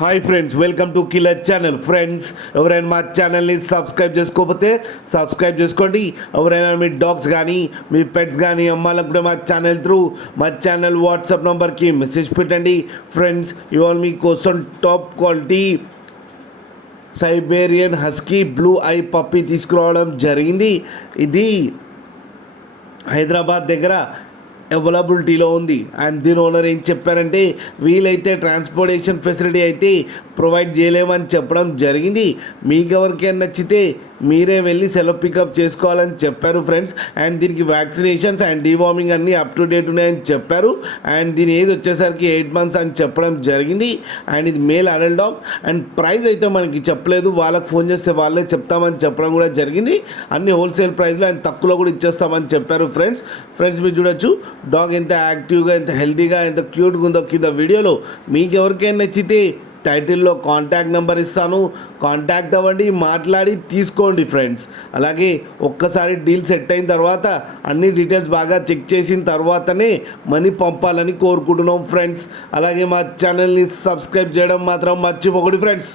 Hi friends, welcome to killer channel. Friends, ఎవరైనా మా ఛానల్ని సబ్స్క్రైబ్ చేసుకోకపోతే సబ్స్క్రైబ్ చేసుకోండి. ఎవరైనా మీ డాగ్స్ కానీ మీ పెట్స్ కానీ అమ్మాలనుకుంటే మా ఛానల్ వాట్సాప్ నెంబర్కి మెసేజ్ పెట్టండి. ఫ్రెండ్స్, ఇవాళ మీకోసం top quality Siberian husky blue I puppy తీసుకురావడం జరిగింది. ఇది హైదరాబాద్ దగ్గర అవైలబిలిటీలో ఉంది. అండ్ దీని ఓనర్ ఏం చెప్పారంటే, వీలైతే ట్రాన్స్పోర్టేషన్ ఫెసిలిటీ అయితే ప్రొవైడ్ చేయలేమని చెప్పడం జరిగింది. మీకు ఎవరికైనా నచ్చితే మీరే వెళ్ళి సెలవు పికప్ చేసుకోవాలని చెప్పారు ఫ్రెండ్స్. అండ్ దీనికి వ్యాక్సినేషన్స్ అండ్ డీవార్మింగ్ అన్నీ అప్ టు డేట్ ఉన్నాయని చెప్పారు. అండ్ దీని ఏజ్ వచ్చేసరికి 8 months అని చెప్పడం జరిగింది. అండ్ ఇది male adult dog. And price అయితే మనకి చెప్పలేదు, వాళ్ళకి ఫోన్ చేస్తే వాళ్ళే చెప్తామని చెప్పడం కూడా జరిగింది. అన్ని హోల్సేల్ ప్రైస్లో అండ్ తక్కువలో కూడా ఇచ్చేస్తామని చెప్పారు ఫ్రెండ్స్. మీరు చూడొచ్చు డాగ్ ఎంత యాక్టివ్గా, ఎంత హెల్తీగా, ఎంత క్యూట్గా ఉందో కింద వీడియోలో. మీకు ఎవరికైనా నచ్చితే టైటిల్లో కాంటాక్ట్ నెంబర్ ఇస్తాను, కాంటాక్ట్ అవ్వండి, మాట్లాడి తీసుకోండి ఫ్రెండ్స్. అలాగే ఒక్కసారి డీల్ సెట్ అయిన తర్వాత అన్ని డీటెయిల్స్ బాగా చెక్ చేసిన తర్వాతనే మనీ పంపాలని కోరుకుంటున్నాం ఫ్రెండ్స్. అలాగే మా ఛానల్ని సబ్స్క్రైబ్ చేయడం మాత్రం మర్చిపోకండి ఫ్రెండ్స్.